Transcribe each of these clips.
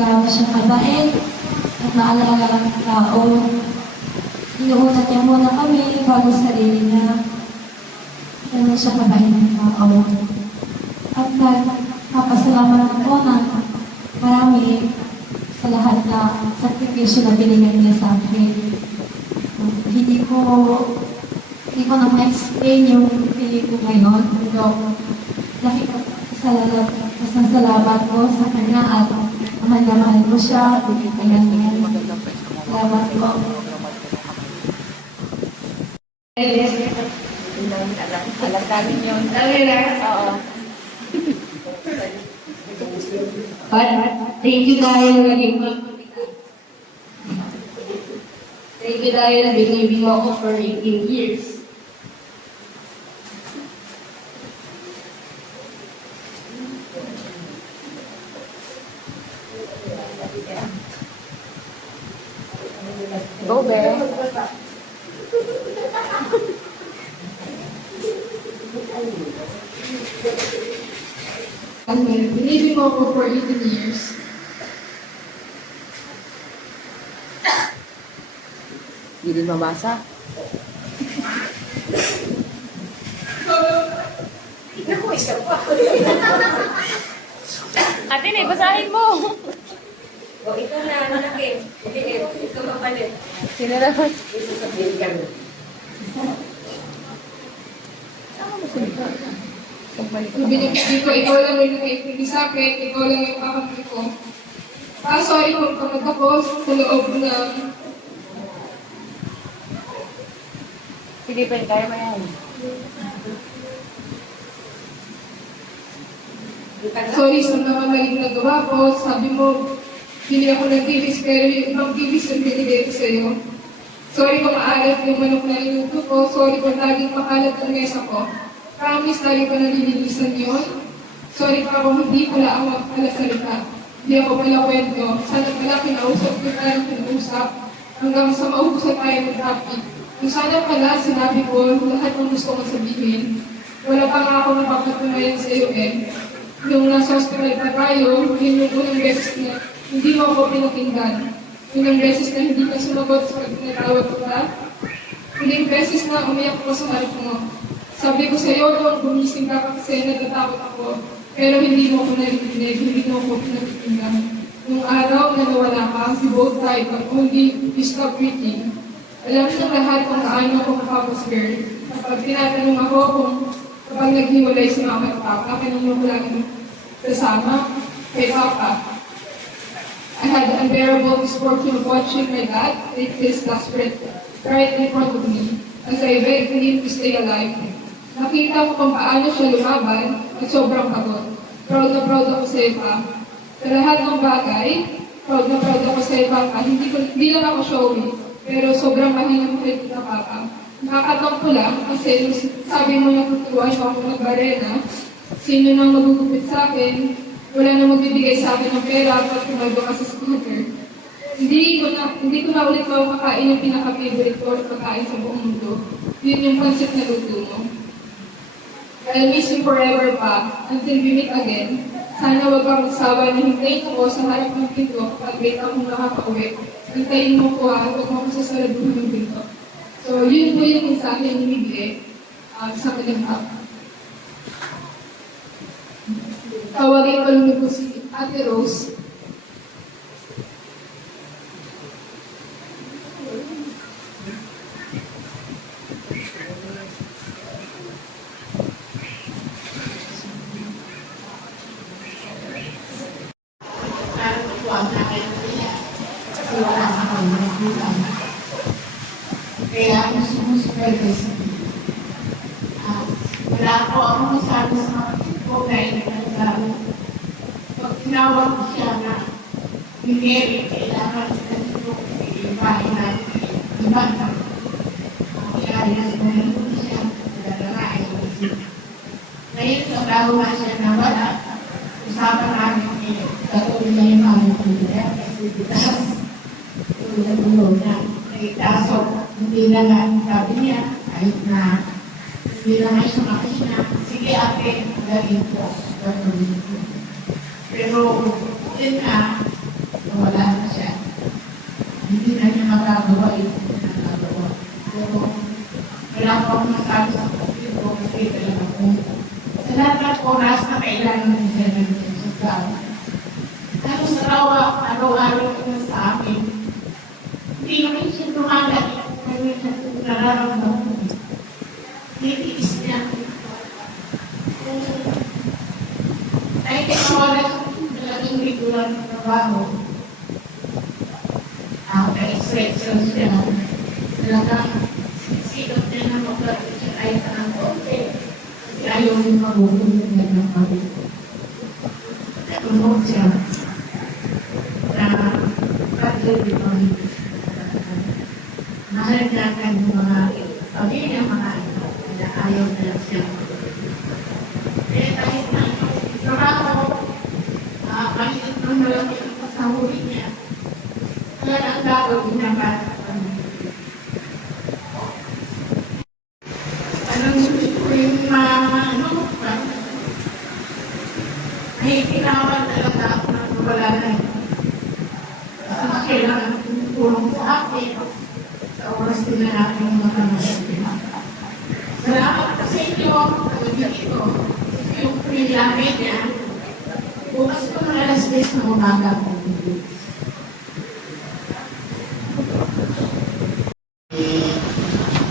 Gaano siya mabait at maalala ng tao. Inuunat niya muna kami bago sarili niya. Gaano siya kabait ng tao. At nagpapasalamat ako ng marami sa lahat na sakripisyo na binigyan niya sa akin. Hindi ko na ma-explain yung feeling ko ngayon. Pero salamat ko sa kanya at mahal ko siya. Kaya salamat ko. Alam namin yun. Oo. Thank you dahil binibig mo ako for 18 years. Go, Bear. Binibig mo ako for 18 years. Hindi din mabasa. Naku, isa pa. Ate, basahin mo. O, ikaw na, laki. Ikaw mapalit. Sino naman? Ito sa bilgan. Saan mo sila? Binibigay ko, ikaw lang yung nakikinig sa akin, ikaw lang yung kakapit ko. Sorry kung pagkatapos sa loob ng... Sige, Pen, kaya mo yan. Sorry sa mga maling nagawa ko. Sabi mo, hindi ako nag-ibis, pero yung ibang ibis yung binigay ko sa'yo. Sorry kung maalat yung manok na inuto ko. Sorry kung laging makalat ang mesa ko. Promise, lagi ko nalilinisan yun. Sorry pa kung hindi pala ako magpalasalita. Hindi ako pala kwento. Sana pala kinausap ko tayo kinausap hanggang sa maubusan tayo ng topic. Kung sana pala sinabi ko lahat ng gusto kong sabihin. Wala pa nga ako napapatunayan sa iyo eh. Nung nasa hospital pa tayo, yun yung unang beses na hindi mo ako pinakinggan. Unang beses na hindi ka sumagot sa pag tinatawag ko ka. Huling beses na umiyak ko sa harap mo. Sabi ko sa iyo, doon gumising ka kasi natatakot ako. Pero hindi mo ako narinig, hindi mo ako pinakinggan. Nung araw na nawala ka, we both died, but only you stopped breathing. Alam ng lahat kung kaano ako kapag-girl. Kapag tinatanong ako kung kapag naghiwalay si mama at papa, kanino ko lagi kasama kay papa. I had the unbearable misfortune of watching my dad take his last breath right in front of me as I begged him to stay alive. Nakita ko kung paano siya lumaban at sobrang pagod. Proud na proud ako sa iyo, pa. Sa lahat ng bagay, proud na proud ako sa iyo, pa. Hindi lang ako showy, pero sobrang mahinang mahal kita, papa. Nakakatampo lang kasi sabi mo na tuturuan mo ako mag-barena, sino nang magugupit sa akin, wala na magbibigay sa akin ng pera at tumalbo ka sa scooter. Hindi ko na ulit makakain yung pinaka-favorite ko at pagkain sa buong mundo. Yun yung concept na luto mo. I'll miss you forever, pa, until we meet again. Sana wag kang magsawa na hintayin ko sa harap ng pinto kapag late akong nakaka-uwi. Hintayin mo ko huwag mo ako sasaladuhan ng pinto. So, yun po yung mensahe ni Miguel sa kanyang app. Tawagin ko lang po si Ate Rose. Kaya ako sumusupervise sa wala po ako masabi sa mga ko dahil nagkakasabi. Pag tinawag ko siya na Miguel, kailangan ko yung bahay natin. Iba na. Kaya nasa ko siya, nagdaraay ko siya. Ngayon, trabaho nga siya na wala. Usapan namin eh, gagawin niya yung mga pagkakita kasi bitas. Tulad na. Kaso, hindi na nga, sabi niya, kahit na hindi na nga siya makasya, sige ate, gawin ko. Pero, yun na, wala na siya. Hindi na niya magagawa yung ginagawa. Pero wala po akong masabi sa kapatid ko kasi talaga po. Sa lahat ng oras na kailangan na siya ng sasal. Pero sa araw-araw na sa amin, hindi naman siya tumalaki kami na nararamdaman. Nitiis niya. Dahil kinawala sa talagang regular na trabaho, ka-expression siya. Talagang sikap niya na magkaroon siya kahit ng konti. Kasi ayaw niya magugulat niya ng pagod. Tulog siya na pag-ibig ang mahal niya ang mga pamilya, mga ito, na ayaw na lang siya. Eh, kahit na trabaho, kahit na malaki ang pasahuli niya, kaya ang gagawin niya para sa pamilya. Anong sulit ko yung may kailangan talaga ako na wala na yun. Kasi kailangan tulong sa akin. Sa oras din na natin yung mga naman. Salamat po sa inyo. Talaga ito. Yung pre-lamin niya. Bukas ko ng alas 10 na umaga po.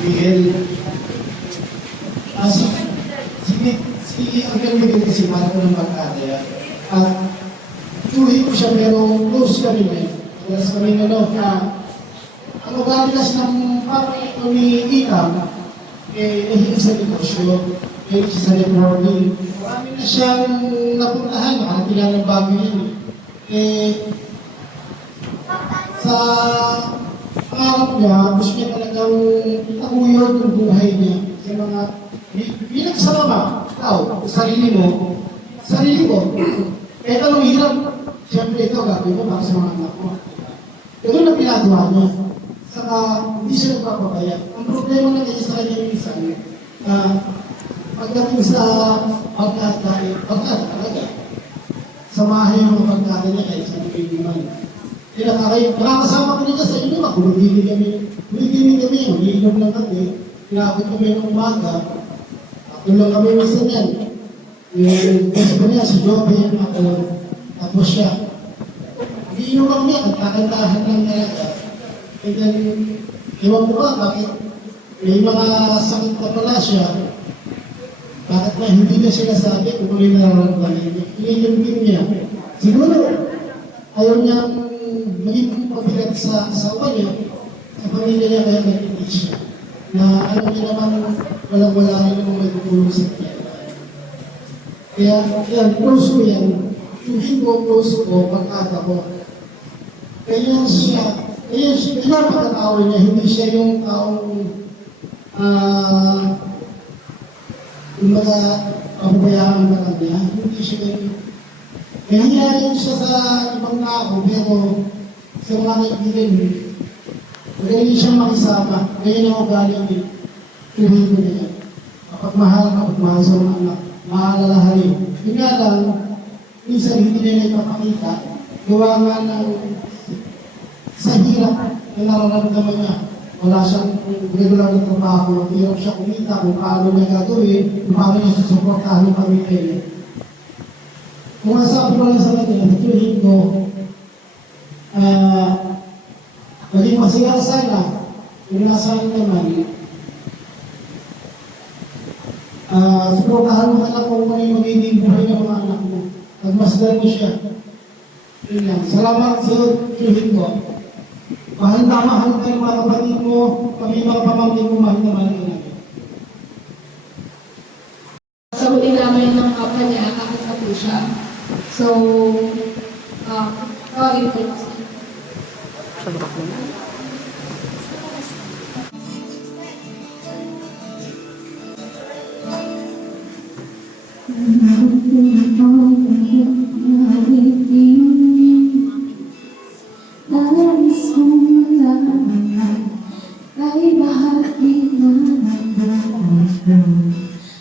Miguel, si Uncle Miguel kasi para ko ng mag-ate. At tuloy ko siya pero close kami na. Close kami na ang ugali kasi ng parang ito ni Itam, nahilig sa negosyo, nahilig sa networking. Marami na siyang napuntahan, nakatila ng bago yun. Sa pangarap niya, gusto niya talagang itaguyod yung buhay niya sa mga bilang sa mama, ikaw, sarili ko. Ito ang hirap. Siyempre ito, gagawin ko para sa mga anak ko. Ito na pinagawa niya. Saka, hindi siya nagpapabaya. Ang problema na kayo sa kanya minsan, pagdating sa pagkata talaga, samahin yung mga pagkata niya kahit sa naman. Nakakasama ko niya sa inyo, kumagimig kami, mag-iinom lang kami, pinakot kami ng umaga, tulong kami minsan yan. Yung best ko niya, si Joby, tapos siya. Mag-iinom kami, kakantahan lang talaga. And then, iwan ko ba, bakit may mga sakit na pala siya, bakit na hindi na sinasabi kung ano yung nararamdaman niya. Iniinom niya. Siguro, ayaw niyang maging pabigat sa asawa niya, sa pamilya niya kaya nag-ibig siya. Na alam niya naman, walang-wala rin naman may tutulong sa kanya. Kaya, yan, close ko yan. Tuhin ko, close ko, pag-ata ko. Kaya pagkatao niya, hindi siya yung taong yung mga pababayaan na kanya. Hindi siya yung nahihiyayin siya sa ibang tao, pero sa mga kaibigan, magaling siyang makisama. Ngayon ang ugali niya, tuloy ko niya. Kapag mahal sa mga anak, maalalahanin. Yun nga lang, minsan hindi nila ipapakita, gawa nga ng sa hirap na nararamdaman niya. Wala siyang regular na trabaho, hirap siya kumita kung paano niya gagawin, kung paano niya susuportahan ng pamilya niya. Kung masabi ko lang sa kanya, natuloyin ko, maging masaya sana, kung nasa naman, suportahan mo anak ko kung ano yung magiging buhay ng mga anak mo. Nagmasdan mo siya. Yun lang. Salamat sa tuloyin ko. Mahal na mahal ka ng mga kapatid mo, pag mga pamangkin mo, mahal na mahal ka namin. Sa huli namin ng papa niya, kakita po siya. So, sorry po. Nais kong malaman ay bahagi na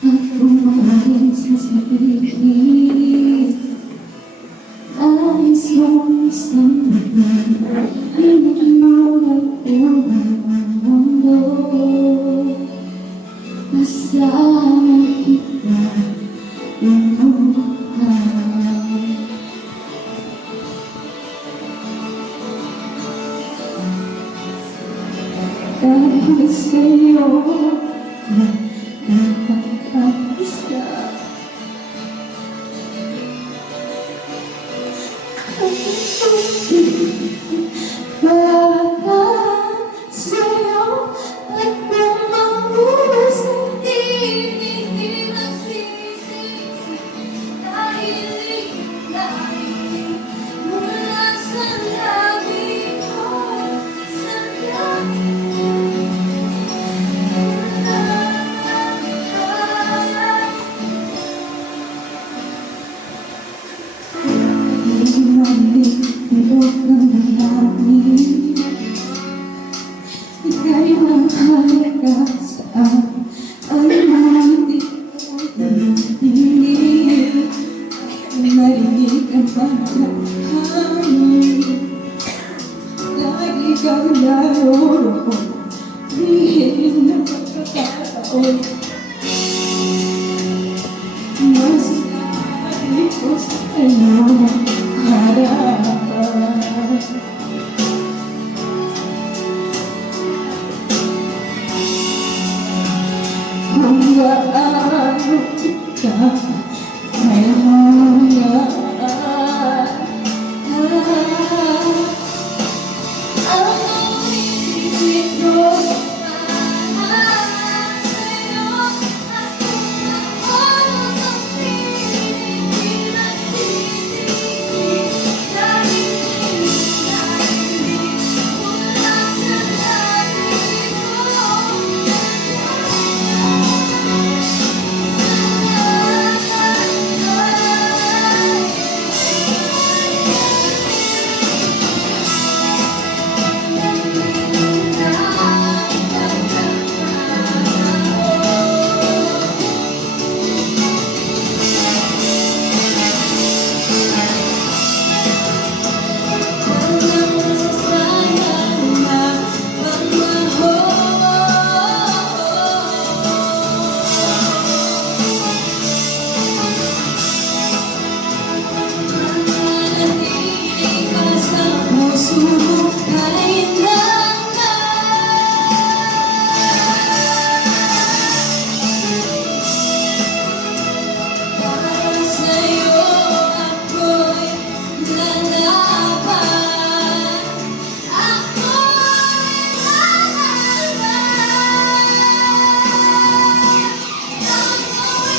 at bumalik sa sarili. Nais kong isang Pinagmawag ang mundo. Kasama kita ng buhay. Dahil sa'yo nakakapisa. Para sa'yo at bumawas ang hindi nagsisisi. Dahil mula sa labi ko, sa ika'y mahalaga sa akin. Ay hindi ko hindi marinig ang pagkakangin. Lagi kang naroon, lihim na pagkakataon. Mas lagi ko sa iyong harapan. Kung gaano kita ay mahal.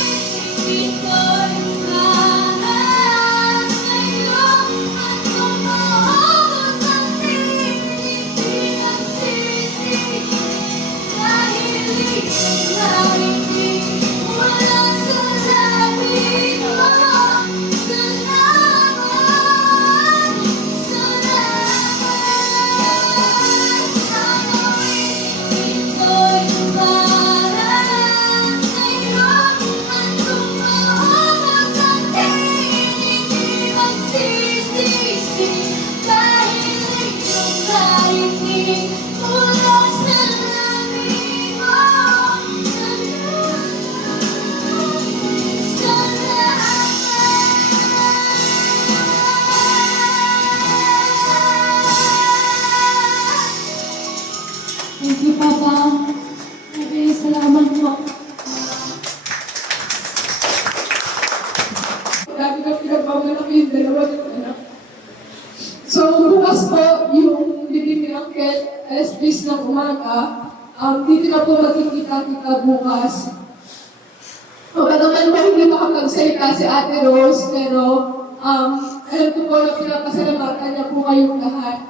Ang ibig ko para sa'yo at kung ako sa piling nagsisisi. Dahil mula sa labi ko. Thank you, Papa. Okay, salamat po. Lagi na pinagmamalaki yung dalawa ng anak. So, bukas po yung bibig ni Uncle, alas 10 ng umaga. Dito na po magkikita-kita bukas. Baka naman po hindi makapagsalita si Ate Rose, pero alam ko po na pinapasalamatan niya po kayong lahat.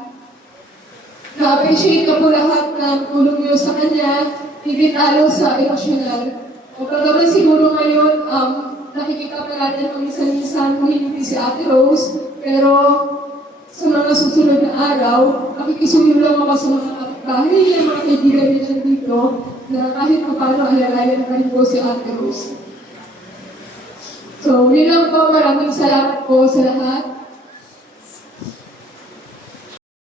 Na-appreciate ko po lahat ng tulong niyo sa kanya, hindi talo sa emosyonal. Baka naman siguro ngayon, nakikita pa natin paminsan-minsan kung hindi si Ate Rose, pero sa mga susunod na araw, makikisuyo lang ako sa mga kapitbahay, yung mga kaibigan niya dito, na kahit pa paano alalayan pa rin po si Ate Rose. So, yun lang po. Maraming salamat po sa lahat.